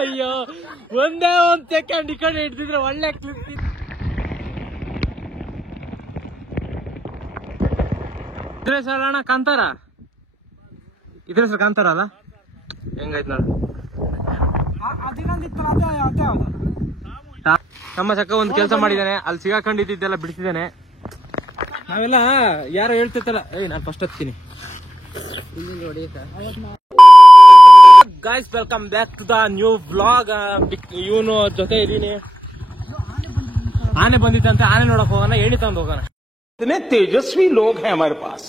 ಅಯ್ಯೋ ಒಂದೇ ಒಂದ್ ಸೆಕೆಂಡ್ ಈ ಕಡೆ ಹಿಡ್ದಿದ್ರೆ ಒಳ್ಳೆ ಕ್ಲಿಪ್. ಇದ್ರೆ ಸರ್ ಅಣ್ಣ ಕಾಂತಾರ, ಇದ್ರೆ ಸರ್ ಕಾಂತಾರ ಅಲ್ಲ, ಹೆಂಗಾಯ್ತು ನೋಡಿ. ನಮ್ಮ ಚಕ್ಕ ಒಂದ್ ಕೆಲಸ ಮಾಡಿದಾನೆ, ಅಲ್ಲಿ ಸಿಗಾಕೊಂಡಿದ್ದೆಲ್ಲ ಬಿಡಿಸಿದಾನೆ. ನಾವೆಲ್ಲ ಯಾರೋ ಹೇಳ್ತಿರ್ತಲ್ಲ, ನಾನು ಫಸ್ಟ್ ಹತ್ತೀನಿ. Guys welcome back to the new vlog. ಇವನು ಜೊತೆ ಇದೀನಿ. ಆನೆ ಬಂದಿತ್ತಂತೆ, ಆನೆ ನೋಡಕ್ ಹೋಗೋಣ, ಏಣಿ ತಂದು ಹೋಗೋಣ. कितने तेजस्वी लोग हैं हमारे पास,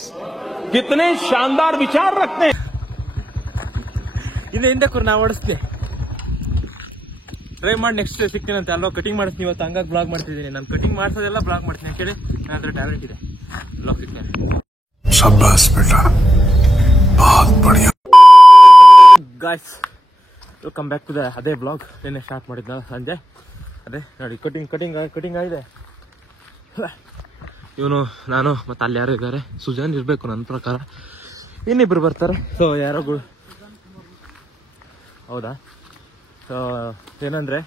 कितने शानदार विचार रखते हैं. ಇನ್ನು ಹಿಂದೆ ನಾ ಓಡಿಸ್ತೀನಿ, ಟ್ರೈ ಮಾಡಿ ನೆಕ್ಸ್ಟ್ ಸಿಗ್ತೀನಿ ಅಂತ. ಅಲ್ವಾ ಕಟಿಂಗ್ ಮಾಡಿಸ್ತೀನಿ ಇವತ್ತು, ಹಂಗಾಗಿ ಬ್ಲಾಗ್ ಮಾಡ್ತಿದ್ದೀನಿ. ನಾನು ಕಟಿಂಗ್ ಮಾಡ್ಸೋದೆಲ್ಲ ಬ್ಲಾಗ್ ಮಾಡ್ತೀನಿ. ಕೇಳಿ ನನ್ನ ಹತ್ರ ಟ್ಯಾಲೆಂಟ್ ಇದೆ, ಬ್ಲಾಗ್ ಸಿಗ್ತೇನೆ. ಶಾಬಾಸ್ ಬೇಟಾ, ಬಹುತ್ ಬಢಿಯಾ. Guys welcome back to the ಅದೇ ಬ್ಲಾಗ್. ನಿನ್ನೆ ಸ್ಟಾರ್ಟ್ ಮಾಡಿದ್ನಲ್ಲ ಸಂಜೆ, ಅದೇ ನೋಡಿ ಕಟಿಂಗ್ ಆಗಿದೆ. ಇವನು ನಾನು ಮತ್ತೆ ಅಲ್ಲಿ ಯಾರು ಇದ್ದಾರೆ, ಸುಜಾನ್ ಇರಬೇಕು ನನ್ನ ಪ್ರಕಾರ, ಇನ್ನಿಬ್ರು ಬರ್ತಾರೆ. ಸೊ ಯಾರೋ ಹೌದಾ. ಸೊ ಏನಂದರೆ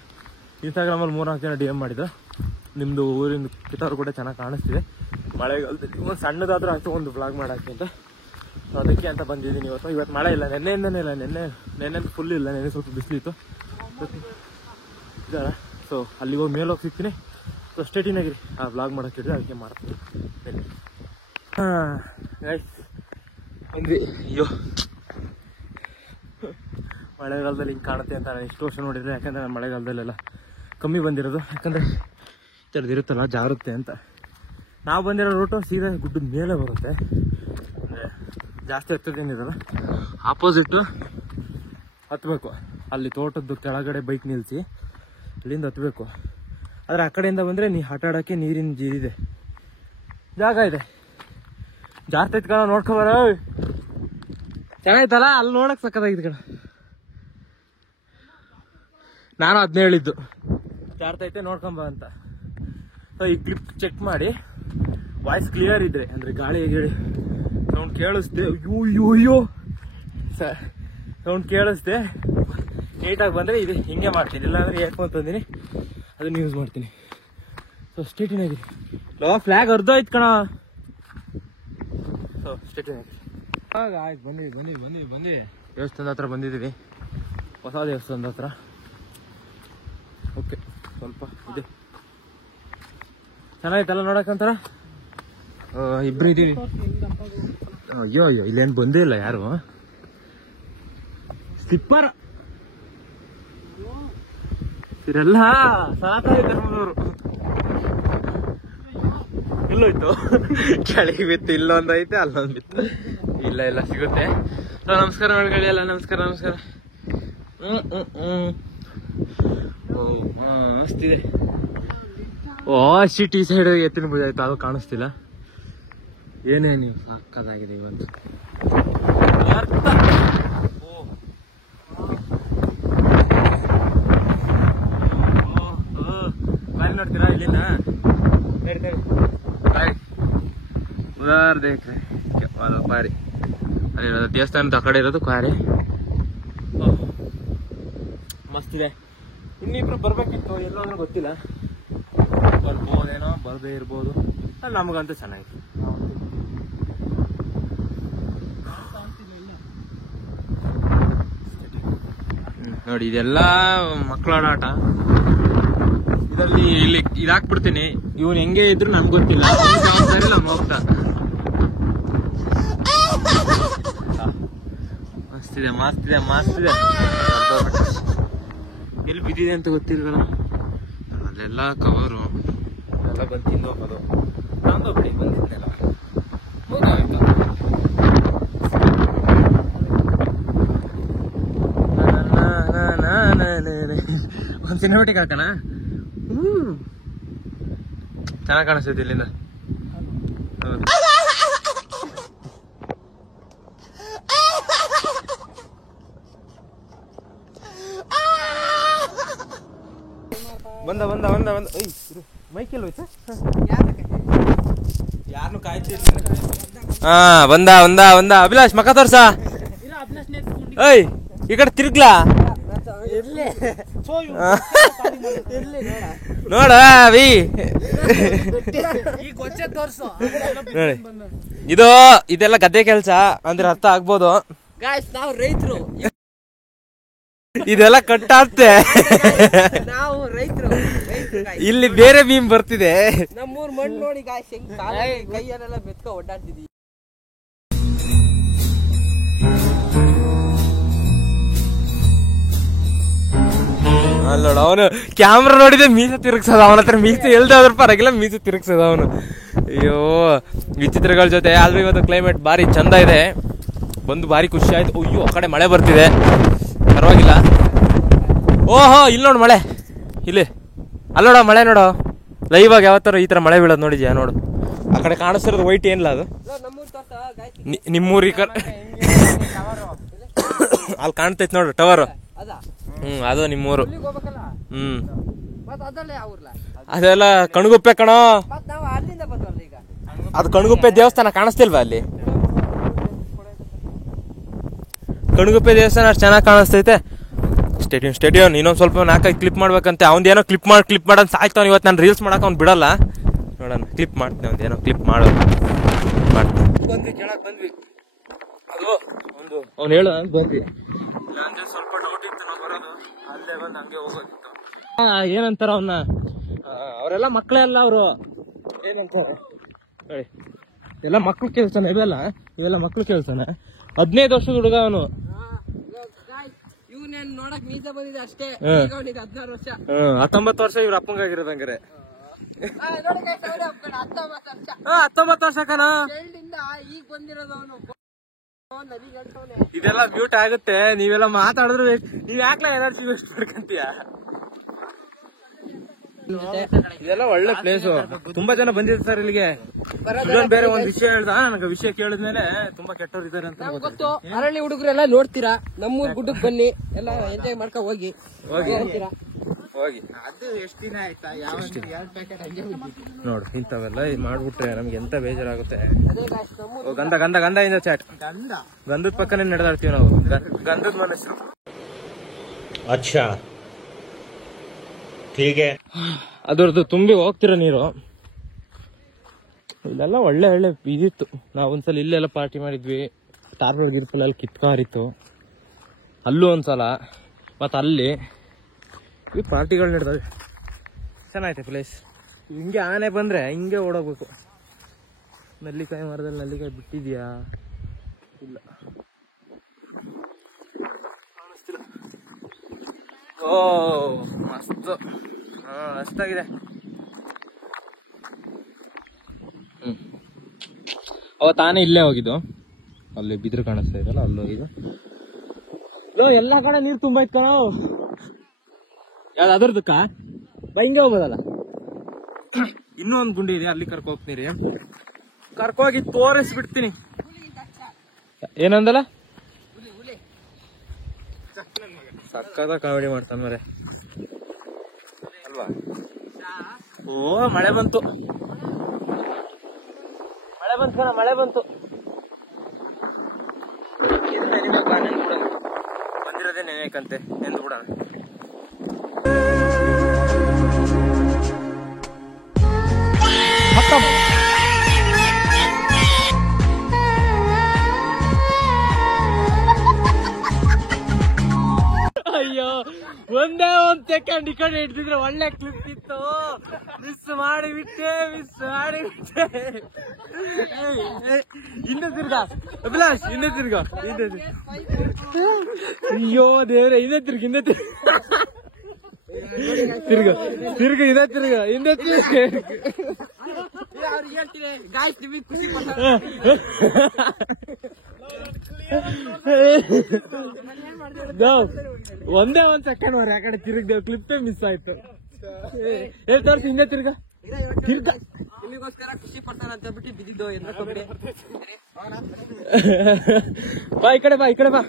ಇನ್ಸ್ಟಾಗ್ರಾಮಲ್ಲಿ 3-4 ಜನ DM ಮಾಡಿದ್ದು, ನಿಮ್ಮದು ಊರಿನ ಕಿತಾರು ಕೂಡ ಚೆನ್ನಾಗಿ ಕಾಣಿಸ್ತಿದೆ, ಮಳೆಗಾಲದಲ್ಲಿ ಒಂದು ಸಣ್ಣದಾದ್ರೂ ಆಯ್ತು ಒಂದು ಬ್ಲಾಗ್ ಮಾಡೋಕ್ಕೆ ಅಂತ. ಸೊ ಅದಕ್ಕೆ ಅಂತ ಬಂದಿದ್ದೀನಿ ಇವತ್ತು ಮಳೆ ಇಲ್ಲ, ನೆನ್ನೆಯಿಂದನೇ ಇಲ್ಲ. ನೆನ್ನೆ ಫುಲ್ ಇಲ್ಲ, ನೆನ್ನೆ ಸ್ವಲ್ಪ ಬಿಸಿಲಿತ್ತು ಇದಾರ. ಸೊ ಅಲ್ಲಿಗೆ ಹೋಗಿ ಮೇಲೋಗಿ ಸಿಗ್ತೀನಿ. ಸೊ ಸ್ಟೇಟಿನಾಗಿರಿ, ಆ ಬ್ಲಾಗ್ ಮಾಡೋಕ್ಕಿದ್ರೆ ಅದಕ್ಕೆ ಮಾಡ್ತೀನಿ. ಗೈಸ್ ಬಂದ್ವಿ. ಅಯ್ಯೋ ಮಳೆಗಾಲದಲ್ಲಿ ಹಿಂಗೆ ಕಾಣುತ್ತೆ ಅಂತ ನಾನು ಇಷ್ಟು ವರ್ಷ ನೋಡಿದ್ರೆ, ಯಾಕಂದರೆ ನಾನು ಮಳೆಗಾಲದಲ್ಲೆಲ್ಲ ಕಮ್ಮಿ ಬಂದಿರೋದು, ಯಾಕಂದರೆ ಈ ಥರದ್ದು ಇರುತ್ತಲ್ಲ ಜಾರುತ್ತೆ ಅಂತ. ನಾವು ಬಂದಿರೋ ರೂಟು ಸೀದಾ ಗುಡ್ಡದ ಮೇಲೆ ಬರುತ್ತೆ, ಅಂದರೆ ಜಾಸ್ತಿ ಹತ್ತದೇನಿರಲ್ಲ. ಆಪೋಸಿಟ್ಟು ಹತ್ತಬೇಕು, ಅಲ್ಲಿ ತೋಟದ್ದು ಕೆಳಗಡೆ ಬೈಕ್ ನಿಲ್ಲಿಸಿ ಅಲ್ಲಿಂದ ಹತ್ತಬೇಕು. ಆದರೆ ಆ ಕಡೆಯಿಂದ ಬಂದರೆ ಆಟ ಆಡೋಕ್ಕೆ ನೀರಿನ ಇದೆ, ಜಾಗ ಇದೆ. ಜಾರ್ತೈತೆ ಕಣ, ನೋಡ್ಕೊಬಾರ. ಚೆನ್ನಾಯ್ತಲ್ಲ, ಅಲ್ಲಿ ನೋಡಕ್ಕೆ ಸಕ್ಕತ್ತಾಗಿತ್ತು ಕಣ. ನಾನು ಅದನ್ನೇ ಹೇಳಿದ್ದು, ಜಾರ್ತೈತೆ ನೋಡ್ಕೊಂಬ ಅಂತ. ಸೊ ಈ ಕ್ಲಿಪ್ ಚೆಕ್ ಮಾಡಿ, ವಾಯ್ಸ್ ಕ್ಲಿಯರ್ ಇದ್ರೆ, ಅಂದರೆ ಗಾಳಿ ಸೌಂಡ್ ಕೇಳಿಸ್ದೆ, ಅಯ್ಯೋ ಸೌಂಡ್ ಕೇಳಿಸ್ದೆ ನೀಟಾಗಿ ಬಂದರೆ ಇದು ಹಿಂಗೆ ಮಾಡ್ತೀನಿ, ಇಲ್ಲಾಂದರೆ ಏರ್ಫೋನ್ ತಂದಿನಿ ಅದನ್ನು ಯೂಸ್ ಮಾಡ್ತೀನಿ. ಸೊ ಸ್ಟೇಟಿನಾಗಿರಿ. ಫ್ಲ್ಯಾಗ್ ಅರ್ಧೋಯ್ತು ಕಣ. ಸೊ ಸ್ಟೇಟಿನಾಗಿರಿ. ಆಯ್ತು ಬಂದಿವಿ ದೇವಸ್ಥಾನದ ಹತ್ರ ಬಂದಿದ್ದೀವಿ, ಹೊಸ ದೇವಸ್ಥಾನದ ಹತ್ರ. ಓಕೆ, ಸ್ವಲ್ಪ ಇದೆ, ಚೆನ್ನಾಗಿತ್ತಲ್ಲ ನೋಡಕ್ಕಂತಾರ. ಇಬ್ರು ಇದ್ದೀವಿ. ಅಯ್ಯೋ ಇಲ್ಲೇನು ಬಂದೇ ಇಲ್ಲ ಯಾರು. ಸ್ಲಿಪ್ಪರ್ ಇದೆಲ್ಲ ಸಾಕಾಗಿ ಧರ್ಮದವರು. ಇಲ್ಲೋಯ್ತು, ಕೆಳಗೆ ಬಿತ್ತು, ಇಲ್ಲೊಂದು ಐತೆ ಅಲ್ಲೊಂದು ಬಿತ್ತು. ಇಲ್ಲ ಸಿಗುತ್ತೆ. ನಮಸ್ಕಾರ ಮಾಡ್ಕೊಳ್ಳಿ ಅಲ್ಲ, ನಮಸ್ಕಾರ. ಮಸ್ತಿದೆ. ಸಿಟಿ ಸೈಡ್ ಎತ್ತಿನ ಬುಜ ಆಯ್ತು, ಅದು ಕಾಣಿಸ್ತಿಲ್ಲ. ಏನೇ ನೀವು ಸಾಕಾಗಿದೆ ಇವತ್ತು. ಬಾರಿ ನೋಡ್ತೀರಾ ಇಲ್ಲಿಂದ? ಬಾರಿ ಅಲ್ಲಿ ದೇವಸ್ಥಾನದ ಆ ಕಡೆ ಇರೋದು ಕ್ವಾರಿ. ಮಸ್ತಿದೆ. ಇನ್ನಿಬ್ರು ಬರ್ಬೇಕಿತ್ತು, ಎಲ್ಲೋದ್ರೂ ಗೊತ್ತಿಲ್ಲ. ಬರ್ಬೋದೇನೋ, ಬರದೇ ಇರ್ಬೋದು. ಅಲ್ಲಿ ನಮಗಂತೂ ಚೆನ್ನಾಗಿತ್ತು. ನೋಡಿ ಇದೆಲ್ಲ ಮಕ್ಕಳ ಆಟ. ಇದರಲ್ಲಿ ಇಲ್ಲಿ ಇದಾಕ್ಬಿಡ್ತೀನಿ, ಇವನು ಹೆಂಗೆ ಇದ್ರು ನಮ್ಗೆ ಗೊತ್ತಿಲ್ಲ, ಜವಾಬ್ದಾರಿ ನಮ್ಮ ಹೋಗ್ತಾ. ಮಸ್ತಿದೆ. ಎಲ್ಲಿ ಬಿದ್ದಿದೆ ಅಂತ ಗೊತ್ತಿಲ್ವಲ್ಲ, ಅಲ್ಲೆಲ್ಲ ಕವರು ಎಲ್ಲ ಬಂದು ತಿಂದೋಗೋದು. ತಂದೋಗ್ಬಿಡಿ, ಬಂದಿದ್ದೆಲ್ಲ ಹೋಗಾಯ್ತು. ಒಂದು ಸಿನಿಮಾಟಿಕ್ ಹಾಕೋಣ. ಚೆನ್ನಾಗಿ ಕಾಣಿಸ್ತೈತಿ ಇಲ್ಲಿಂದ. ಬಂದ ಮೈಕೆಲ್ಲ ಹೋಯ್ತಾ? ಯಾರನ್ನು ಕಾಯ್ತಿರ್ಲಿಲ್ಲ. ಬಂದ ಅಭಿಲಾಷ್ ಮಕ್ಕ ತೋರ್ಸ. ಏಯ್ ಈ ಕಡೆ ತಿರ್ಗ್ಲಾ ನೋಡ ವಿ ಇದು ಇದೆಲ್ಲ ಗದ್ದೆ ಕೆಲ್ಸ ಅಂದ್ರೆ ಅರ್ಥ ಆಗ್ಬೋದು. ನಾವು ರೈತರು, ಇದೆಲ್ಲ ಕಟ್ಟಾಗ್ತೆ. ನಾವು ರೈತರು. ಇಲ್ಲಿ ಬೇರೆ ಮೀನ್ ಬರ್ತಿದೆ. ನಮ್ಮೂರ್ ಮಣ್ಣು ನೋಡಿ ಗಾಯ್ಸ್ ಹೆಂಗ್ ಕೈಯನ್ನೆಲ್ಲ ಬೆತ್ಕ ಒಡ್ಡಾಡ್ತಿದೀವಿ. ಅಲ್ಲೋಡ ಅವನು ಕ್ಯಾಮ್ರಾ ನೋಡಿದೆ ಮೀಸೆ ತಿರುಗ್ಸೋದ. ಅವನ ಹತ್ರ ಮೀಸೆ ಎಲ್ದಾದ್ರೂ ಪರವಾಗಿಲ್ಲ, ಮೀಸೆ ತಿರುಗ್ಸೋದ ಅವನು. ಅಯ್ಯೋ ವಿಚಿತ್ರಗಳ ಜೊತೆ. ಆದ್ರೂ ಇವತ್ತು ಕ್ಲೈಮೇಟ್ ಭಾರಿ ಚಂದ ಇದೆ, ಬಂದು ಭಾರಿ ಖುಷಿ ಆಯ್ತು. ಅಯ್ಯೋ ಆ ಕಡೆ ಮಳೆ ಬರ್ತಿದೆ, ಪರವಾಗಿಲ್ಲ. ಓಹೋ ಇಲ್ಲಿ ನೋಡು ಮಳೆ, ಇಲ್ಲಿ ಅಲ್ಲೋಡ ಮಳೆ ನೋಡು. ಲೈವ್ ಆಗಿ ಯಾವತ್ತಾರು ಈ ತರ ಮಳೆ ಬೀಳೋದು ನೋಡಿದ್ಯಾ? ನೋಡು ಆ ಕಡೆ ಕಾಣಿಸ್ತಿರೋದು ವೈಟ್ ಏನಿಲ್ಲ ಅದು ನಿಮ್ಮೂರಿ ಅಲ್ಲಿ ಕಾಣ್ತೈತಿ ನೋಡು ಟವರ್. ಅದು ನಿಮ್ಮೂರು. ಅದೆಲ್ಲ ಕಣ್ಗುಪ್ಪೆ ಕಣೋ. ಅದು ಕಣ್ಗುಪ್ಪೆ ದೇವಸ್ಥಾನ ಕಾಣಿಸ್ತಿಲ್ವಾ ಅಲ್ಲಿ? ಕಣ್ಗುಪ್ಪೆ ದೇವಸ್ಥಾನ ಅಷ್ಟು ಚೆನ್ನಾಗಿ ಕಾಣಿಸ್ತೈತೆ. ಸ್ಟೇಡಿಯಂ ಇನ್ನೊಂದು ಸ್ವಲ್ಪ 4-5 ಕ್ಲಿಪ್ ಮಾಡ್ಬೇಕಂತೆ. ಅವ್ನ್ದೇನೋ ಕ್ಲಿಪ್ ಮಾಡೋದು ಸಾಯ್ತಾವ್. ಇವತ್ತು ನಾನು ರೀಲ್ಸ್ ಮಾಡಕ್ಕೆ ಅವ್ನು ಬಿಡಲ್ಲ. ನೋಡೋಣ ಕ್ಲಿಪ್ ಮಾಡ್ತೀನಿ, ಅವ್ನ್ದೇನೋ ಕ್ಲಿಪ್ ಮಾಡೋದು ಮಾಡ್ತೀನಿ. ಬಂದ್ವಿ ಕೇಳಕ್ ಬಂದ್ವಿ, ಅದು ಒಂದು ಅವ್ನು ಹೇಳು ಬಂದ್ವಿ. ಇಲ್ಲಾಂದ್ರೆ ಸ್ವಲ್ಪ ಡೌಟ್ ಇತ್ತು ನಾವು ಬರೋದು, ಅಲ್ಲೇ ಬಂದು ಹಂಗೆ ಹೋಗೋದಿತ್ತು. ಏನಂತಾರ ಅವನ್ನ, ಅವರೆಲ್ಲ ಮಕ್ಕಳೇ ಅಲ್ಲ ಅವರು. ಏನಂತಾರೆ ಹೇಳಿ, ಎಲ್ಲ ಮಕ್ಳು ಕೆಲ್ಸನ ಇವೆಲ್ಲ ಮಕ್ಳು ಕೆಲ್ಸನ. 15 ವರ್ಷದ ಹುಡುಗ ಅವನು. ನೋಡಕ್ ಮೀಸ ಬಂದಿದೆ ಅಷ್ಟೇ. 16 ವರ್ಷ 19 ವರ್ಷ ಇವ್ರ ಅಪ್ಪಂಗಾಗಿರೋದಂಗಾರೆ. 19 ವರ್ಷ ಕಣ. ಈಗ ಬಂದಿರೋದು ಅವನು. ಇದೆಲ್ಲ ಮ್ಯೂಟ್ ಆಗುತ್ತೆ, ನೀವೆಲ್ಲ ಮಾತಾಡಿದ್ರು. ನೀವ್ ಯಾಕ್ಲ ಎನರ್ಜಿ ವೇಸ್ಟ್ ಮಾಡ್ಕಂತೀಯ? ಇದೆಲ್ಲ ಒಳ್ಳೆ ಪ್ಲೇಸು, ತುಂಬಾ ಜನ ಬಂದಿರ್ತಾರೆ ಇಲ್ಲಿಗೆ. ಬೇರೆ ಒಂದ್ ವಿಷಯ ಹೇಳ್ದ, ನನಗೆ ವಿಷಯ ಕೇಳಿದ್ಮೇಲೆ ತುಂಬಾ ಕೆಟ್ಟವ್ರು ಇದಾರೆ ಅಂತ ಗೊತ್ತು. ಅರಳಿ ಹುಡುಗರೆಲ್ಲ ನೋಡ್ತೀರಾ, ನಮ್ಮೂರ್ ಗುಡ್ಡಕ್ ಬನ್ನಿ, ಎಲ್ಲ ಎಂಜಾಯ್ ಮಾಡ್ಕೊ ಹೋಗಿ. ಅದು ಎಷ್ಟು ದಿನ ಆಯ್ತಾ? ನೋಡು ಇಂಥವೆಲ್ಲ ಮಾಡ್ಬಿಟ್ರೆ ನಮ್ಗೆ ಎಂತ ಬೇಜಾರಾಗುತ್ತೆ. ಗಂಧ ಗಂಧ ಗಂಧ ಇಂದ ಚಾಟ್, ಗಂಧದ ಪಕ್ಕನೇ ನಡೆದಾಡ್ತೀವಿ ನಾವು. ಗಂಧದ ಮನಸ್ಸು. ಅಚ್ಚಾ ಹೀಗೆ ಅದರದ್ದು ತುಂಬಿ ಹೋಗ್ತಿರೋ ನೀರು. ಇಲ್ಲೆಲ್ಲ ಒಳ್ಳೆ ಒಳ್ಳೆ ಇದಿತ್ತು. ನಾವು ಒಂದ್ಸಲ ಇಲ್ಲೆಲ್ಲ ಪಾರ್ಟಿ ಮಾಡಿದ್ವಿ. ತಾರ್ಬಾಳ್ ಗಿರ್ಪಲ್ ಅಲ್ಲಿ ಕಿತ್ಕಾರಿತ್ತು, ಅಲ್ಲೂ ಒಂದ್ಸಲ, ಮತ್ತ ಅಲ್ಲಿ ಈ ಪಾರ್ಟಿಗಳು ನಡೆದವೆ. ಚೆನ್ನಾಯ್ತು ಪ್ಲೇಸ್. ಹಿಂಗೆ ಆನೆ ಬಂದ್ರೆ ಹಿಂಗೆ ಓಡೋಗ್ಬೇಕು. ನಲ್ಲಿಕಾಯಿ ಮರದಲ್ಲಿ ನಲ್ಲಿಕಾಯಿ ಬಿಟ್ಟಿದ್ಯಾ? ಇಲ್ಲ, ಕಾಣಿಸ್ತಿಲ್ಲ. ಓ ಮಸ್ತ್, ಮಸ್ತಾಗಿದೆ. ಅವತ್ತು ಆನೆ ಇಲ್ಲೇ ಹೋಗಿದ್ದು, ಅಲ್ಲಿ ಬಿದ್ರು ಕಾಣಿಸ್ತಾ ಇದಲ್ಲ, ಅಲ್ಲಿ ಹೋಗಿದ್ದು. ಎಲ್ಲಾ ಕಡೆ ನೀರು ತುಂಬ ಇತ್ತು ಕಣ. ಯಾವ್ದು ಅದರ್ದಕ್ಕ ಹಿಂಗೆ ಹೋಗ್ಬೋದಲ್ಲ. ಇನ್ನೂ ಒಂದು ಗುಂಡಿ ಇದೆ, ಅಲ್ಲಿ ಕರ್ಕೊ ಹೋಗ್ತೀನಿ. ಕರ್ಕೋಗಿ ತೋರಿಸ್ಬಿಡ್ತೀನಿ. ಏನಂದಲ್ಲ, ಸಕ್ಕದ ಕಾಮಿಡಿ ಮಾಡ್ತಾನೆ ಮರೆ ಅಲ್ವಾ? ಓ ಮಳೆ ಬಂತು, ಮಳೆ ಬಂತು ಕಣ, ಮಳೆ ಬಂತು. ಬಂದಿರೋದೇ ನೆನೆಯಕಂತೆ, ನೆಂದು ಬಿಡೋಣ. ಅಯ್ಯೋ ಒಂದೇ ಒಂದ್ ಸೆಕೆಂಡ್ ಈ ಕಡೆ ಹಿಡ್ದಿದ್ರೆ ಒಳ್ಳೆ ಕ್ಲಿಪ್ ಇತ್ತು. ಮಿಸ್ ಮಾಡಿಬಿಟ್ಟೆ. ಹಿಂದೆ ತಿರ್ಗಾ ಅಭಿಲಾಷ್, ಹಿಂದೆ ತಿರ್ಗಾ. ಅಯ್ಯೋ ದೇವ್ರೆ, ಹಿಂದೆ ತಿರ್ಗ ಹಿಂದೆ ಒಂದೇ ಒಂದ್ ಸೆಕೆಂಡ್ ಅವ್ರ ಆ ಕಡೆ ತಿರುಗ್ದೇವ್, ಕ್ಲಿಪ್ಪೇ ಮಿಸ್ ಆಯ್ತು. ತೋರ್ಸಿ ಹಿಂದೆ ತಿರ್ಗ. ನಿಮಗೋಸ್ಕರ ಖುಷಿ ಪಡ್ತಾನ ಅಂತ ಬಿಟ್ಟು ಬಿದ್ದಿದ್ದು ಎದ್ರ ಕಬ್ಬಡಿ. ಬಾ ಈ ಕಡೆ, ಬಾ ಈ ಕಡೆ, ಬಾ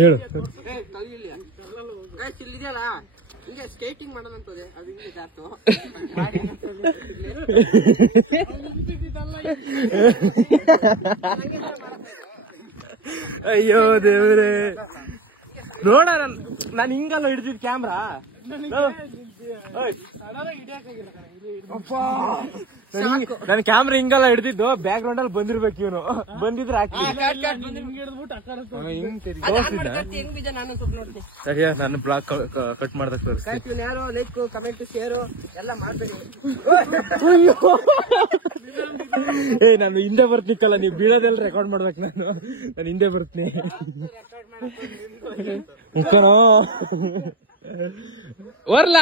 ಹೇಳು. ಇಲ್ಲಿದೆಯಲ್ಲ ಹಿಂಗೆ ಸ್ಕೇಟಿಂಗ್ ಮಾಡೋದಂತದೆ ಅದು ಹಿಂಗೆ ಜಾತು ಅಯ್ಯೋ ದೇವ್ರೆ ನೋಡ ನಾನು ಹಿಂಗಲ್ಲ ಹಿಡ್ದಿದ್ ಕ್ಯಾಮ್ರಾ ನನ್ ಕ್ಯಾಮ್ರಾ ಹಿಂಗಲ್ಲ ಹಿಡ್ದಿದ್ದು ಬ್ಯಾಕ್ ಗ್ರೌಂಡ್ ಅಲ್ಲಿ ಬಂದಿರ್ಬೇಕು ಇವನು ಬಂದಿದ್ರೆ ಹೆಂಗ್ ಬೀಜ ನಾನು ಸ್ವಲ್ಪ ನೋಡ್ತೀನಿ. ಸರಿಯಾ ನಾನು ಬ್ಲಾಗ್ ಕಟ್ ಮಾಡ್ದಕ್ ಯಾರು ಲೈಕ್ ಕಮೆಂಟ್ ಶೇರು ಎಲ್ಲ ಮಾಡ್ಬೇಡಿ. ಏ ನಾನು ಹಿಂದೆ ಬರ್ತಿಕ್ಕಲ್ಲ ನೀವು ಬೀಳೋದೆಲ್ಲ ರೆಕಾರ್ಡ್ ಮಾಡ್ಬೇಕು. ನಾನು ಹಿಂದೆ ಬರ್ತೀನಿ ಮುಖನೋ ವರ್ಲ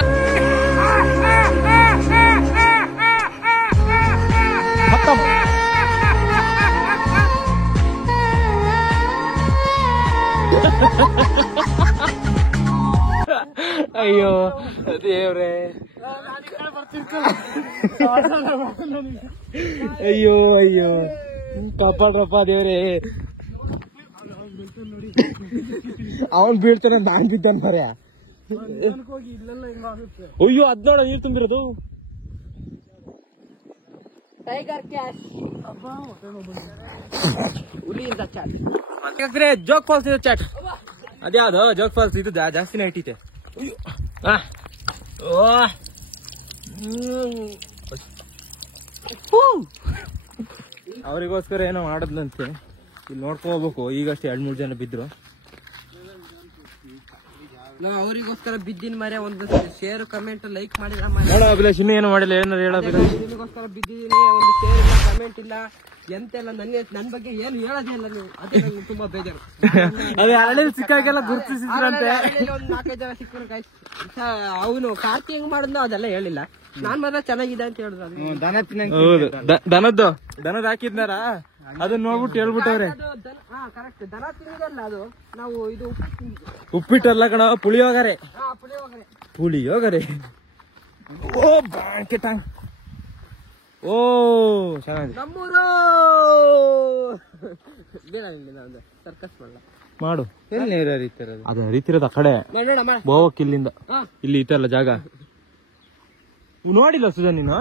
ಅಯ್ಯೋ ದೇವ್ರೆ ಅಯ್ಯೋ ಅಯ್ಯೋ ಕಾಪಾಡ್ರಪ್ಪ ದೇವ್ರೆ. ಅವನ್ ಬೀಳ್ತಾನೆ ನಾನ್ ಬಿದ್ದಾನ ಮರ್ಯ. ಅಯ್ಯೋ ಅದ್ನೋಡ ನೀರ್ ತುಂಬಿರೋದು. ಟೈಗರ್ ಕ್ಯಾಶ್ ಹುಲಿಯಿಂದ ಚಾಟ್ ಜೋಗ್ ಫಾಲ್ಸ್ ಇದೆ ಚಾಟ್. ಅದ್ಯಾವ್ದು ಜೋಗ್ ಫಾಲ್ಸ್ ಇದು ಜಾಸ್ತಿನೇ ಐಟೈತೆ. ಅವರಿಗೋಸ್ಕರ ಏನೋ ಮಾಡದ್ನಂತೆ. ಇಲ್ಲಿ ನೋಡ್ಕೋಬೇಕು. ಈಗಷ್ಟೇ 2-3 ಜನ ಬಿದ್ರು. ನಾವು ಅವರಿಗೋಸ್ಕರ ಬಿದ್ದಿನ ಮರೆ ಒಂದು ಶೇರ್ ಕಮೆಂಟ್ ಲೈಕ್ ಮಾಡಿದ್ರೆ ನೋಡ ಅಭಿಲಾಷ್ ಇನ್ನೂ ಏನು ಮಾಡಿಲ್ಲ. ಏನಾರು ಹೇಳ ನಿಮಗೋಸ್ಕರ ಬಿದ್ದಿದ್ದೀನಿ. ಒಂದು ಶೇರ್ ಇಲ್ಲ, ಕಮೆಂಟ್ ಇಲ್ಲ, ಎಂತೆಲ್ಲ ನನ್ ಬಗ್ಗೆ ಏನು ಹೇಳೋದೇ ಇಲ್ಲ ನೀವು. ಅದೇ ನಂಗೆ ತುಂಬಾ ಬೇಜಾರು. ಅದೇ ಹಳ್ಳಿಲಿ ಸಿಕ್ಕಾಗೆಲ್ಲ ಗುರುತಿಸಿದ್ರಂತೆ. ಒಂದು 4-5 ಜನ ಸಿಕ್ಕರು ಗಾಯ್ಸ್. ಅವನು ಕಾರ್ತಿ ಹೆಂಗ್ ಮಾಡಿದ್ನೋ ಅದೆಲ್ಲ ಹೇಳಿಲ್ಲ. ನಾನ್ ಮಾತ್ರ ಚೆನ್ನಾಗಿದೆ ಅಂತ ಹೇಳಿದ್ರು. ಹೌದು ದನದ ಹಾಕಿದ್ನಾರ ಅದನ್ನ ನೋಡ್ಬಿಟ್ಟು ಹೇಳ್ಬಿಟ್ಟವ್ರೆ. ಕರೆಕ್ಟ್ ದನ ತಿನ್ನೋದಲ್ಲ ಅದು. ನಾವು ಇದು ಉಪ್ಪಿಟ್ಟಲ್ಲ ಕಣ, ಪುಳಿಯೋಗರೆ. ಪುಳಿಯೋಗರೆ ಪುಳಿಯೋಗರೆ. ಓ ಬ್ಯಾಂಕೆಟ್ ಓ ಚೆನ್ನಾಗಿದೆ. ನಮ್ಮೂರು ಬೇಡ ಒಂದು ಸರ್ಕಸ್ ಮಾಡು. ಎಲ್ಲಿ ನೀರು ಹರಿತಿರೋದು? ಅದು ಹರಿತಿರೋದು ಆ ಕಡೆ ಗೋವಕ್ ಇಲ್ಲಿಂದ. ಇಲ್ಲಿ ಇತ್ತಲ್ಲ ಜಾಗ. ನೋಡಿಲ್ಲ ಸುಜನ್ ನೀನು?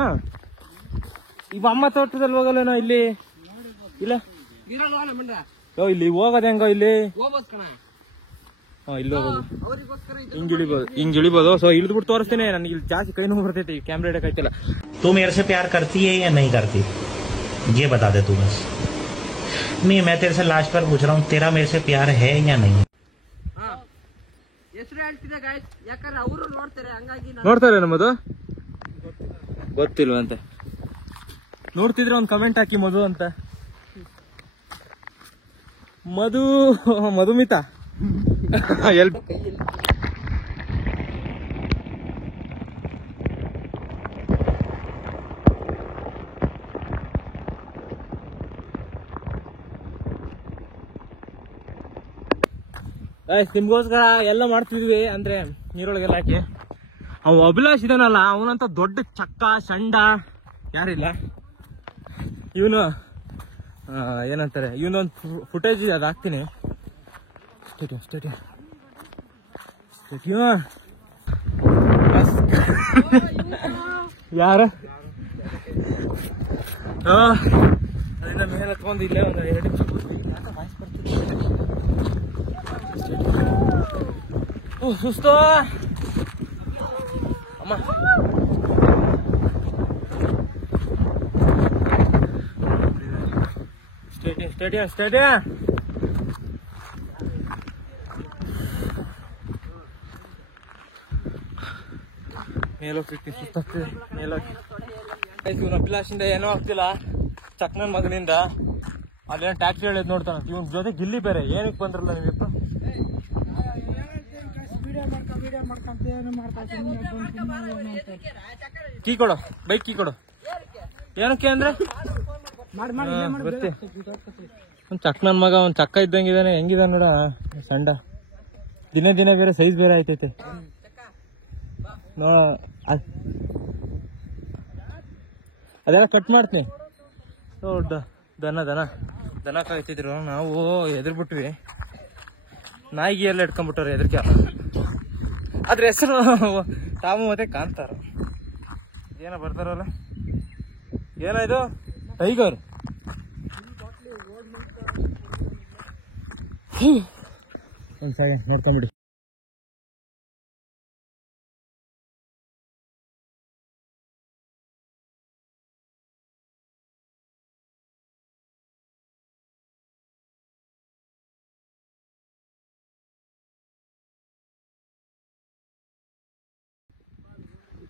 ಈಗ ಅಮ್ಮ ತೋಟದಲ್ಲಿ ಹೋಗಲ್ಲೇನೋ ಇಲ್ಲಿ? ಇಲ್ಲ ಇಲ್ಲಿ ಹೋಗೋದ್ ಹೆಂಗೋ ಇಲ್ಲಿ? ಇಲ್ಲಿ ಹೋಗೋದು ಹಿಂಗ್ ಇಳಿಬೋದು. ಸೊ ಇಳಿದ್ಬಿಟ್ಟು ತೋರಿಸ್ತೇನೆ. ನನಗೆ ಇಲ್ಲಿ ಜಾಸ್ತಿ ಕೈ ನೋವು ಬರ್ತೈತೆ. ಈ ಕ್ಯಾಮ್ರಾ ಹಿಡಕ್ಕಾಯ್ತಿಲ್ಲ. तू मेरे से प्यार करती है या नहीं करती ये बता दे तू बस. नहीं मैं तेरे से लास्ट बार पूछ रहा हूँ तेरा मेरे से प्यार है या नहीं? ಹೆಸರು ಹೇಳ್ತಿದೆ ಗಾಯ್ಸ್, ಯಾಕಂದ್ರೆ ಅವರು ನೋಡ್ತಾರೆ. ಹಂಗಾಗಿ ನೋಡ್ತಾರೆ ನಮ್ಮದು ಗೊತ್ತಿಲ್ವಂತೆ. ನೋಡ್ತಿದ್ರೆ ಒಂದು ಕಮೆಂಟ್ ಹಾಕಿ ಮಧು ಅಂತ. ಮಧುಮಿತಾ ಎಲ್ ನಿಮ್ಗೋಸ್ಕರ ಎಲ್ಲ ಮಾಡ್ತಿದ್ವಿ. ಅಂದ್ರೆ ನೀರೊಳಗೆಲ್ಲ ಹಾಕಿ. ಅವ್ ಅಭಿಲಾಷ್ ಇದಾನಲ್ಲ, ಅವನಂತ ದೊಡ್ಡ ಚಕ್ಕ ಶಂಡ ಯಾರಿಲ್ಲ. ಇವನು ಏನಂತಾರೆ, ಇವನೊಂದು ಫುಟೇಜ್ ಅದು ಹಾಕ್ತೀನಿ. ಯಾರ ಅದನ್ನ ಮೇಲೆ ಹತ್ಕೊಂಡು ಇಲ್ಲೇ ಒಂದು 2 ನಿಮಿಷ ವಾಯ್ಸ್ ಬರ್ತಿದೆ. ಸುಸ್ತು ಅಮ್ಮ. ಸ್ಟೇಡಿಯಂ ಮೇಲೋಗ್ತಿರ್ತೀನಿ. ಸುಸ್ತಾಗ್ತದೆ ಮೇಲೋಗಿ. ಇವನ ಅಭಿಲಾಷಿಂದ ಏನೋ ಆಗ್ತಿಲ್ಲ. ಚಕ್ನನ್ ಮಗನಿಂದ ಅಲ್ಲೇನೋ ಟ್ಯಾಕ್ಸಿ ಹೇಳಿದ್ ನೋಡ್ತಾನ. ಇವನ್ ಜೊತೆ ಗಿಲ್ಲಿ ಬೇರೆ. ಏನಕ್ಕೆ ಬಂದ್ರಲ್ಲ ನೀವಿಪ್ಪ? ಕೀ ಕೊಡು, ಬೈಕ್ ಕೀ ಕೊಡು. ಏನಕ್ಕೆ ಅಂದ್ರೆ ಬರ್ತಿ. ಒಂದ್ ಚಕ್ನನ್ ಮಗ, ಒಂದ್ ಚಕ್ಕ ಇದ್ದಂಗಿದಾನೆ. ಹೆಂಗಿದಾನ ನೋಡ ಸಂಡ. ದಿನ ಬೇರೆ ಸೈಜ್ ಬೇರೆ ಆಯ್ತೈತೆ. ಅದೆಲ್ಲ ಕಟ್ ಮಾಡ್ತೀನಿ. ದನ ಕಾಯ್ತಿದ್ರು. ನಾವು ಎದುರ್ಬಿಟ್ವಿ. ನಾಯಿಗೆ ಎಲ್ಲ ಇಟ್ಕೊಂಡ್ಬಿಟ್ಟವ್ರೆ. ಎದ್ರಿಕೆ ಅದ್ರ ಹೆಸರು ಟಾಮು ಮತ್ತೆ ಕಾಂತಾರ. ಏನೋ ಬರ್ತಾರಲ್ಲ, ಏನೋ ಇದು ಟೈಗರ್. ಒಂದು ಸೆಕೆಂಡ್ ನೋಡ್ಕೊಂಬಿಡಿ.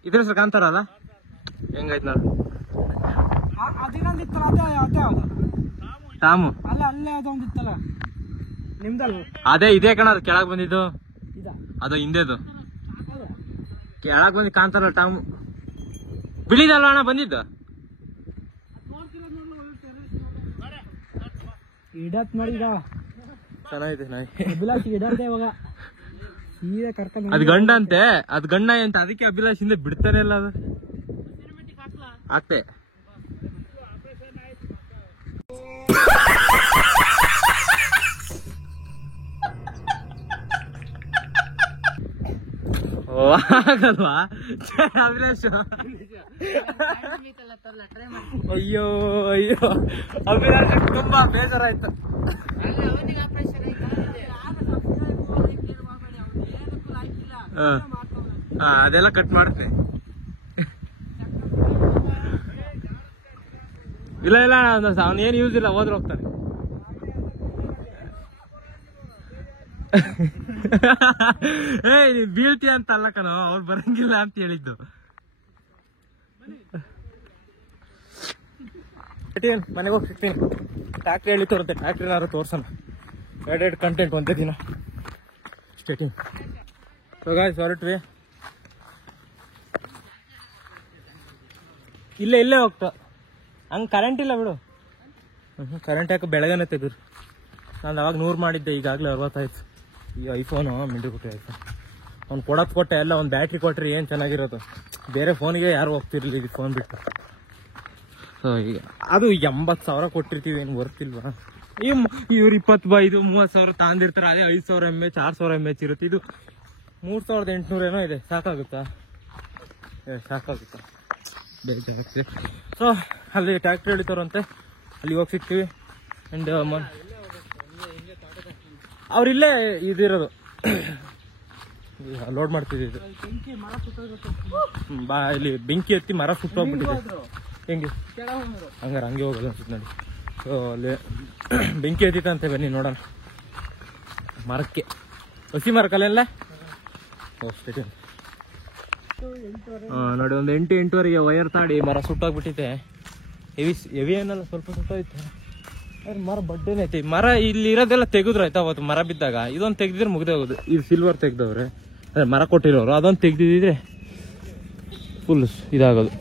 ಇದ್ರ ಹೆಸರು ಕಾಂತಾರ ಅಲ್ಲ, ಹೆಂಗಾಯ್ತು ನೋಡಿ. ಅದಿನೊಂದಿತ್ತಲ್ಲ, ಅದೇ ಟಾಮು ಅಲ್ಲ, ಅಲ್ಲೇ ಅದೊಂದಿತ್ತಲ್ಲ ನಿಮ್ದಲ್ಲ. ಅದೇ ಇದೇ ಕಣ, ಅದು ಕೆಳಗ್ ಬಂದಿದ್ದು, ಅದು ಹಿಂದೆದು ಕೆಳಗ್ ಬಂದಿ ಕಾಂತಾರ. ಟಾಮು ಬಿಳಿದಲ್ವ ಅಣ್ಣ ಬಂದಿದ್ದು? ಇಡತ್ ನೋಡಿ, ಚೆನ್ನಾಗಿದೆ ನಾಯಿ. ಅಭಿಲಾಷ್ ಇಡತ್ತೆ ಇವಾಗ ಸೀದಾ ಕರ್ಕೊಂಡು. ಅದ್ ಗಂಡ ಅಂತೆ, ಅದ್ ಗಂಡ ಅಂತ, ಅದಕ್ಕೆ ಅಭಿಲಾಷ್ ಹಿಂದೆ ಬಿಡ್ತಾನೆ ಇಲ್ಲ. ಅದು ಆಗ್ತೆ. ಆಗಲ್ವಾ ಅಭಿಲಾಷ್? ಅಯ್ಯೋ ಅಯ್ಯೋ, ಅಭಿಲಾಷ್ ತುಂಬಾ ಬೇಜಾರಾಯ್ತು. ಅದೆಲ್ಲ ಕಟ್ ಮಾಡುತ್ತೆ. ಇಲ್ಲ ಇಲ್ಲ, ಅವ್ನು ಏನು ಯೂಸ್ ಇಲ್ಲ, ಹೋದ್ರೆ ಹೋಗ್ತಾನೆ. ನೀ ಬೀಳ್ತೀಯ ಅಂತ ಅಲ್ಲ ಕಣೋ, ಅವ್ರು ಬರಂಗಿಲ್ಲ ಅಂತ ಹೇಳಿದ್ದು. ಮನೆಗೆ ಹೋಗಿ ಸಿಗ್ತೀನಿ. ಟ್ಯಾಕ್ಟ್ರಿ ಹೇಳಿ ತೋರುತ್ತೆ, ಟ್ಯಾಕ್ಟ್ರಿನಾರು ತೋರ್ಸೋಣ. ಎರಡೆರಡು ಕಂಟೆಂಟ್ ಒಂದೇ ದಿನ ಸ್ಟೇಟಿಂಗ್. ಸೊ ಗಾಯ್ಸ್, ಹೊರಟ್ವಿ. ಇಲ್ಲೇ ಹೋಗ್ತಾ. ಹಂಗೆ ಕರೆಂಟ್ ಇಲ್ಲ ಬಿಡು. ಕರೆಂಟ್ ಯಾಕೆ ಬೆಳಗ್ಗೆನೆ ತೆಗೆದ್ರು. ನಾನು ಅವಾಗ 100 ಮಾಡಿದ್ದೆ, ಈಗಾಗಲೇ 60 ಆಯ್ತು. ಈ ಐಫೋನು ಮಿಂಡಿ ಕೊಟ್ಟೆ. ಐಫೋನ್ ಅವ್ನು ಕೊಟ್ಟೆ ಎಲ್ಲ, ಒಂದು ಬ್ಯಾಟ್ರಿ ಕೊಟ್ರಿ ಏನು ಚೆನ್ನಾಗಿರೋದು. ಬೇರೆ ಫೋನಿಗೆ ಯಾರು ಹೋಗ್ತಿರ್ಲಿಲ್ಲ, ಇದು ಫೋನ್ ಬಿಟ್ಟು. ಸೊ ಈಗ ಅದು 80,000 ಕೊಟ್ಟಿರ್ತೀವಿ, ಏನು ವರ್ತಿಲ್ವಾ? ಇವ್ರು 25-30,000 ತಗೊಂಡಿರ್ತಾರೆ. ಅದೇ 5,000 mAh 4,000 mAh ಇರುತ್ತೆ. ಇದು 3,800 ಏನೋ ಇದೆ. ಸಾಕಾಗುತ್ತಾ? ಸಾಕಾಗುತ್ತಾ? ಬೇಜಾಗುತ್ತೆ. ಸೊ ಅಲ್ಲಿ ಟ್ಯಾಕ್ಟ್ರಿ ಹಿಡಿತಾರಂತೆ, ಅಲ್ಲಿ ಹೋಗಿ ಸಿಗ್ತೀವಿ. And ಅವ್ರಿಲ್ಲೇ ಇದಿರೋದು, load ಮಾಡ್ತಿದ್ದು. ಬಾ, ಇಲ್ಲಿ ಬೆಂಕಿ ಎತ್ತಿ ಮರ ಸುಟ್ಟೋಗ್ಬಿಟ್ಟಿದೆ. ಹೆಂಗೆ ಹಂಗೆ ಹೋಗೋದು ಅನ್ಸುತ್ತೆ ನೋಡಿ. ಸೊ ಅಲ್ಲಿ ಬೆಂಕಿ ಎತ್ತಿತ್ತಂತೆ, ಬನ್ನಿ ನೋಡೋಣ. ಮರಕ್ಕೆ, ಹಸಿ ಮರಕಲ್ಲ. ನೋಡಿ, ಒಂದು 8-8:30ಗೆ ವೈರ್ ತಾಡಿ ಮರ ಸುಟ್ಟೋಗ್ಬಿಟ್ಟಿದೆ. ಹೆವಿ ಏನಲ್ಲ, ಸ್ವಲ್ಪ ಸುಟ್ಟೋಯ್ತು. ಮರ ಬಡ್ಡೇನೆ ಐತಿ. ಮರ ಇಲ್ಲಿ ಇರೋದೆಲ್ಲ ತೆಗೆದ್ರು ಆಯ್ತಾ, ಅವತ್ತು ಮರ ಬಿದ್ದಾಗ. ಇದೊಂದು ತೆಗ್ದಿದ್ರೆ ಮುಗ್ದೇ ಹೋಗೋದು. ಇದು ಸಿಲ್ವರ್ ತೆಗ್ದವ್ರೆ, ಅದೇ ಮರ ಕೊಟ್ಟಿರೋರು. ಅದೊಂದು ತೆಗ್ದಿದ್ರೆ ಫುಲ್ ಇದಾಗೋದು.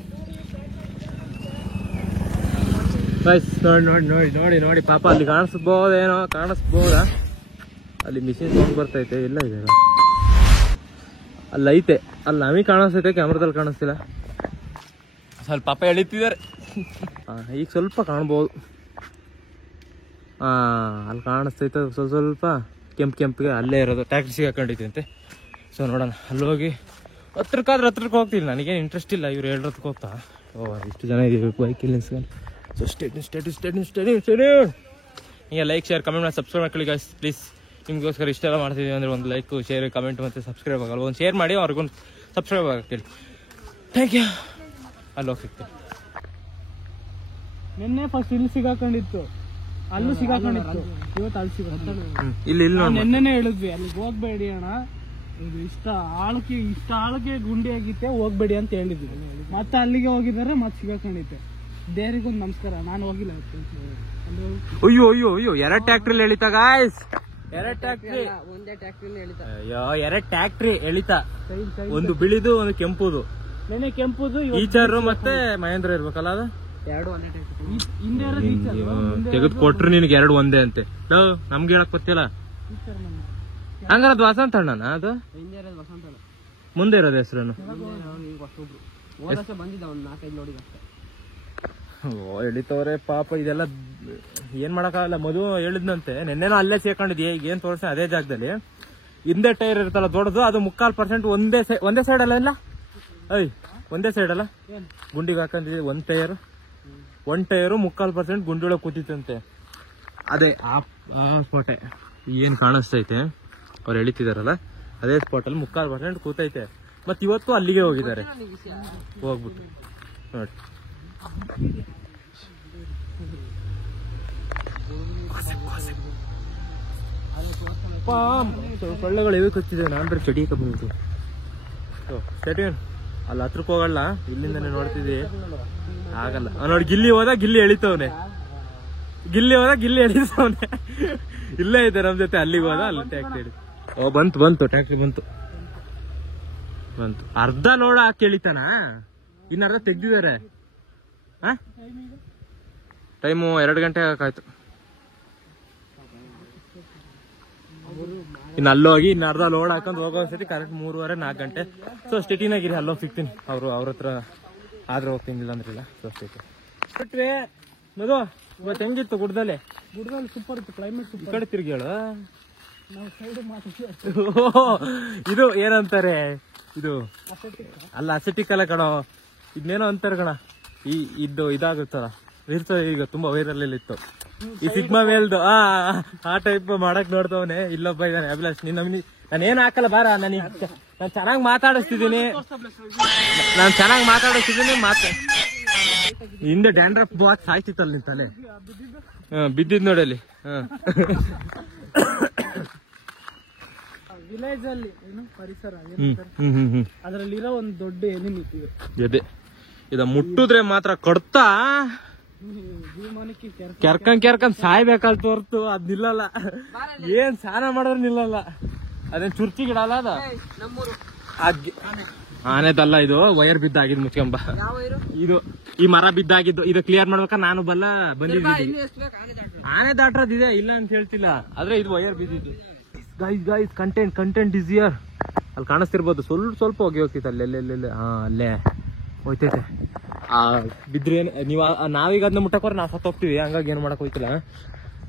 ನೋಡಿ ಪಾಪ ಅಲ್ಲಿ ಕಾಣಿಸ್ಬೋದಾ? ಅಲ್ಲಿ ಮಿಷಿನ್ ಸೌಂಡ್ ಬರ್ತೈತೆ. ಎಲ್ಲ ಇದೆ ಅಲ್ಲಿ ಐತೆ, ಅಲ್ಲಿ ನಮಗೆ ಕಾಣಿಸ್ತೈತೆ, ಕ್ಯಾಮ್ರಾದಲ್ಲಿ ಕಾಣಿಸ್ತಿಲ್ಲ. ಸ್ವಲ್ಪ ಪಾಪ ಎಳಿತಿದ್ದಾರೆ. ಈಗ ಸ್ವಲ್ಪ ಕಾಣ್ಬೋದು. ಅಲ್ಲಿ ಕಾಣಿಸ್ತೈತೆ ಸ್ವಲ್ಪ ಕೆಂಪಿಗೆ. ಅಲ್ಲೇ ಇರೋದು, ಟ್ಯಾಕ್ಟ್ರಿ ಸಿಗಾಕೊಂಡಿತ್ತಂತೆ. ಸೊ ನೋಡೋಣ, ಅಲ್ಲಿ ಹೋಗಿ ಹತ್ರಕ್ಕೆ ಹೋಗ್ತಿಲ್ಲ. ನನಗೇನು ಇಂಟ್ರೆಸ್ಟ್ ಇಲ್ಲ. ಇವ್ರು 7 ಹೋಗ್ತಾ. ಇಷ್ಟು ಜನ ಇದೀವಿ ಬೈಕಲ್ಲಿ ನಿಲ್ಸ್ಕೊಂಡು. ಸೊ ಸ್ಟೇಡಿ ಹಿಂಗೆ ಲೈಕ್, ಶೇರ್, ಕಮೆಂಟ್ ಮಾಡಿ, ಸಬ್ಸ್ಕ್ರೈಬ್ ಮಾಡ್ಕೊಳ್ಳಿ ಗಾಯ್ಸ್ ಪ್ಲೀಸ್. ನಿಮಗೋಸ್ಕರ ಇಷ್ಟೆಲ್ಲ ಮಾಡ್ತಿದ್ದೀವಿ ಅಂದರೆ ಒಂದು ಲೈಕ್, ಶೇರ್, ಕಮೆಂಟ್ ಮತ್ತು ಸಬ್ಸ್ಕ್ರೈಬ್ ಆಗಲ್ಲ. ಒಂದು ಶೇರ್ ಮಾಡಿ, ಅವ್ರಿಗೊಂದು ಸಬ್ಸ್ಕ್ರೈಬ್ ಆಗಕ್ಕೆ. Thank you. ಅಲ್ಲಿ ಹೋಗಿ ಸಿಗ್ತೇವೆ. ನಿನ್ನೆ ಫಸ್ಟ್ ಇಲ್ಲಿ ಸಿಗಾಕೊಂಡಿತ್ತು, ಅಲ್ಲೂ ಸಿಗಾಕೊಂಡಿತ್ತು. ಇವತ್ತು ಅಲ್ಲಿ ಇಲ್ಲಿ ನಿನ್ನೆನೆ ಹೇಳಿದ್ವಿ, ಅಲ್ಲಿಗೆ ಹೋಗ್ಬೇಡಿ ಅಣ್ಣ, ಇದು ಇಷ್ಟ ಆಳಕ್ಕೆ ಗುಂಡಿ ಆಗಿತ್ತೆ, ಹೋಗ್ಬೇಡಿ ಅಂತ ಹೇಳಿದ್ವಿ. ಮತ್ತೆ ಅಲ್ಲಿಗೆ ಹೋಗಿದ್ದಾರೆ, ಮತ್ತೆ ಸಿಗಾಕೊಂಡಿತ್ತೆ. ದೇವರಿಗೊಂದು ನಮಸ್ಕಾರ. ನಾನು ಹೋಗಿಲ್ಲ. ಅಯ್ಯೋ 2 ಟ್ಯಾಕ್ಟ್ರಿ ಎಳಿತಾ ಗಾಯ್ಸ್. 2 ಟ್ಯಾಕ್ಟ್ರಿ, ಒಂದೇ ಟ್ಯಾಕ್ಟ್ರಿ ಎಳಿತಾ. ಅಯ್ಯೋ 2 ಟ್ಯಾಕ್ಟ್ರಿ ಎಳಿತಾ. ಒಂದು ಬಿಳಿದು, ಒಂದು ಕೆಂಪುದು. ನೆನೆ ಕೆಂಪುದು, ಈಚರ್ ಮತ್ತೆ ಮಹೇಂದ್ರ ಇರ್ಬೇಕಲ್ಲ. ಅದು 2 ಒಂದೇ ಟ್ಯಾಕ್ಟ್ರಿ. ತೆಗೆದು ಕೊಟ್ರು ನಿನ್ಗೆ 2 ಒಂದೇ ಅಂತೆ. ನಮ್ಗೆ ಹೇಳಕ್ ಗೊತ್ತಿಲ್ಲ. ಹಂಗಾರ ಅದು ವಸಂತ ಅಣ್ಣನ? ಅದು ಮುಂದೆ ಇರೋದು ಹೆಸರನ್ನು ಬಂದಿದ್ದ ಒಂದು 4-5 ಲೋಡಿಗೆ ಅಷ್ಟೇ. ಎಳಿತವ್ರೆ ಪಾಪ. ಇದೆಲ್ಲ ಏನ್ ಮಾಡಕ್ಕಾಗಲ್ಲ. ಮಧು ಹೇಳಿದ್ನಂತೆ, ನೆನ್ನೆನೋ ಅಲ್ಲೇ ಸೇರ್ಕೊಂಡಿದ್ಯಾ, ಈಗ ಏನ್ ತೋರಿಸ ಅದೇ ಜಾಗದಲ್ಲಿ. ಹಿಂದೆ ಟೈರ್ ಇರ್ತಲ್ಲ ದೊಡ್ಡದು, ಅದು 3/4% ಒಂದೇ ಸೈಡ್ ಅಲ್ಲ ಇಲ್ಲ ಒಂದೇ ಸೈಡ್ ಅಲ್ಲ ಗುಂಡಿಗೆ ಹಾಕೊಂಡಿದ್ದೆ. ಒಂದ್ ಟೈರು 3/4% ಗುಂಡಿ ಒಳಗೆ ಕೂತಿತ್ತಂತೆ. ಅದೇ ಆ ಸ್ಪಾಟೆ ಏನ್ ಕಾಣಿಸ್ತೈತೆ ಅವ್ರು ಎಳಿತಿದಾರಲ್ಲ, ಅದೇ ಸ್ಪಾಟಲ್ಲಿ 3/4% ಕೂತೈತೆ. ಮತ್ ಇವತ್ತು ಅಲ್ಲಿಗೆ ಹೋಗಿದ್ದಾರೆ ಹೋಗ್ಬಿಟ್ಟು ನೋಡಿ. ಸೊಳ್ಳೆಗಳು ಇವು ಕಚ್ಚಿದೆ. ನಾನು ಚಡಿಯಕ್ಕೆ ಬಂತು ಸ್ಟೇಟಿಯನ್ ಅಲ್ಲಿ ಹತ್ರಕ್ಕೆ ಹೋಗಲ್ಲ, ಇಲ್ಲಿಂದಾನೆ ನೋಡ್ತಿದ್ದಿ ಆಗಲ್ಲ. ನೋಡಿ ಗಿಲ್ಲಿ ಹೋದ ಗಿಲ್ಲಿ ಎಳಿತವನೆ, ಗಿಲ್ಲಿ ಎಳಿತವನೆ. ಇಲ್ಲೇ ಇದೆ ನಮ್ ಜೊತೆ. ಅಲ್ಲಿಗೆ ಹೋದ ಅಲ್ಲಿ ಟ್ಯಾಕ್ಸಿ ಎಳಿ. ಓ ಬಂತು ಟ್ಯಾಕ್ಸಿ ಬಂತು. ಅರ್ಧ ಲೋಡ್ ಹಾಕಿ ಎಳಿತಾನ, ಇನ್ನು ಅರ್ಧ ತೆಗ್ದಿದ್ದಾರೆ. ಟೈಮು 2 ಗಂಟೆ ಆಗಾಯ್ತು. ಇನ್ನು ಅಲ್ಲೋಗಿ ಇನ್ನು ಅರ್ಧ ಲೋಡ್ ಹಾಕೊಂಡು ಹೋಗೋ ಸತಿ ಕರೆಕ್ಟ್ 3:30-4 ಗಂಟೆ. ಸೊ ಸ್ಟೇಟಿನಾಗಿರಿ, ಅಲ್ಲೋಗಿ ಸಿಗ್ತೀನಿ. ಅವ್ರ ಹತ್ರ ಆದ್ರೆ ಹೋಗ್ತೀನಿ, ಇಲ್ಲ ಅಂದ್ರಿಲ್ಲ. ಸೊ ಸ್ಟೇಟಿ ಬಿಟ್ವಿ ಮದು. ಇವತ್ತು ಹೆಂಗಿತ್ತು ಗುಡ್ಡದಲ್ಲಿ ಸೂಪರ್ ಇತ್ತು ಕ್ಲೈಮೇಟ್. ಈ ಕಡೆ ತಿರ್ಗಿ ಹೇಳು. ನಾವು ಸೈಡ್ ಮಾತಾಡ್ತೀವಿ. ಇದು ಏನಂತಾರೆ, ಇದು ಅಲ್ಲ ಅಸೆಟಿಕ್ ಅಲ್ಲ ಕಣೋ, ಇದನ್ನೇನೋ ಅಂತಾರೆ ಕಣ. ಇದಾಗುತ್ತಲ್ಲ ಇರ್ತದೆ, ಈಗ ತುಂಬಾ ವೈರಲ್ ಇತ್ತು ಈ ಸಿಗ್ಮಾ ಮೇಲ್ದು. ಆ ಟೈಪ್ ಮಾಡಕ್ ನೋಡ್ತವನೆ. ಇಲ್ಲೊಬ್ಬ ಇದ್ದಾನೆ ಅಭಿಲಾಷ್. ನಾನೇನ್ ಹಾಕಲ್ಲ ಬಾರ, ನಾನು ಚೆನ್ನಾಗಿ ಮಾತಾಡಿಸ್ತಿದ್ದೀನಿ. ಹಿಂದೆ ಡ್ಯಾಂಡ್ರಫ್ ಬಾತ್ ಸಾಯ್ತಿತ್ತಲ್ಲ ನಿನ್ ತಲೆ. ಬಿದ್ದಿದ್ ನೋಡಲ್ಲಿ. ವಿಲೇಜ್ ಅಲ್ಲಿ ಏನು ಪರಿಸರ ಅದರಲ್ಲಿರೋ ಒಂದು ದೊಡ್ಡ ಎನಿಮಿ ಇದೆ. ಇದ ಮುಟ್ಟಿದ್ರೆ ಮಾತ್ರ ಕೊಡ್ತಾ ಜೀವಮಾನಕ್ಕೆ ಕೆರ್ಕೊಂಡ್ ಸಾಯ್ಬೇಕಲ್ತ ಹೊರ್ತು ಅದ್ ನಿಲ್ಲಲ್ಲ. ಏನ್ ಸ್ನಾನ ಮಾಡಿದ್ರೆ ನಿಲ್ಲಲ್ಲ. ಅದೇನ್ ಚುರ್ಚಿ ಗಿಡ ಅಲ್ಲ ಅದ. ಆನೆದಲ್ಲ, ಇದು ವೈರ್ ಬಿದ್ದಾಗಿದ್ ಮುಚ್ಕೊಂಬ. ಇದು ಈ ಮರ ಬಿದ್ದಾಗಿದ್ದು, ಇದು ಕ್ಲಿಯರ್ ಮಾಡ್ಬೇಕ. ನಾನು ಬಂದಿದ್ದೀನಿ. ಆನೆ ದಾಟ್ರದಿದೆ, ಇಲ್ಲ ಅಂತ ಹೇಳ್ತಿಲ್ಲ, ಆದ್ರೆ ಇದು ವೈರ್ ಬಿದ್ದಿದ್ದು. Guys content is here. ಅಲ್ಲಿ ಕಾಣಿಸ್ತಿರ್ಬೋದು, ಸ್ವಲ್ಪ ಹೋಗಿ ಹೋಗ್ತಿತ್ತು ಅಲ್ಲೆಲ್ಲೆಲ್ಲೆ. ಅಲ್ಲೇ ಹೋಯ್ತೈತೆ. ಬಿದ್ರೆ ನಾವೀಗ ಅದನ್ನ ಮುಟ್ಟಕೋರೆ ನಾವು ಸತ್ತು ಹೋಗ್ತೀವಿ. ಹಂಗಾಗಿ ಏನು ಮಾಡಕ್ ಹೋಯ್ತಿಲ್ಲ.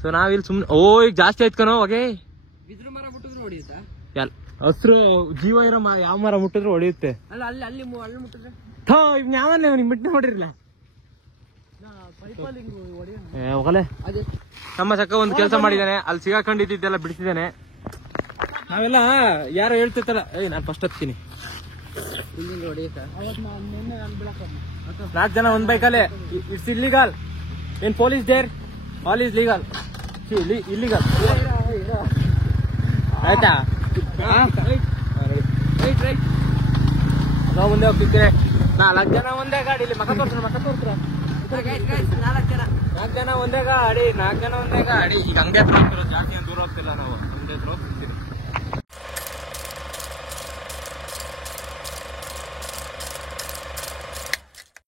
ಸೊ ನಾವಿಲ್ಲಿ ಸುಮ್ನೆ ಈಗ ಜಾಸ್ತಿ ಆಯ್ತ್ಕನೋ ಹೋಗಿ. ಹಸ್ರು ಜೀವ ಇರೋ ಯಾವ ಮರ ಮುಟ್ಟಿದ್ರು ಹೊಡೆಯುತ್ತೆ. ಯಾವನ್ನೇ ನಿಮ್ ಬಿಟ್ಟು ನೋಡಿರ್ಲ ಹೋಗಲೆ. ನಮ್ಮ ಚಕ್ಕ ಒಂದ್ ಕೆಲಸ ಮಾಡಿದಾನೆ, ಅಲ್ಲಿ ಸಿಗಾಕೊಂಡಿದ್ದೆಲ್ಲ ಬಿಡಿಸಿದಾನೆ. ನಾವೆಲ್ಲ ಯಾರೋ ಹೇಳ್ತಿತ್ತಲ್ಲ, ನಾನ್ ಫಸ್ಟ್ ಹತ್ತೀನಿ. 4 ಜನ ಒಂದ್ ಬೈಕಲ್ಲೇ. It's illegal. ಏನ್ police there, all is legal. Illegal ಆಯ್ತಾ? ನಾವು ಮುಂದೆ ಹೋಗ್ತಿದ್ದೆ. 4 ಜನ ಒಂದೇ ಗಾಡಿಲಿ. ಮಕ ತೋರ್ಸ್ರ 4 ಜನ ಒಂದೇ ಗಾಡಿ. ಈಗ ಹಂಗೆ ಜಾಸ್ತಿ ದೂರ ಹೋಗ್ತಿಲ್ಲ ನಾವು.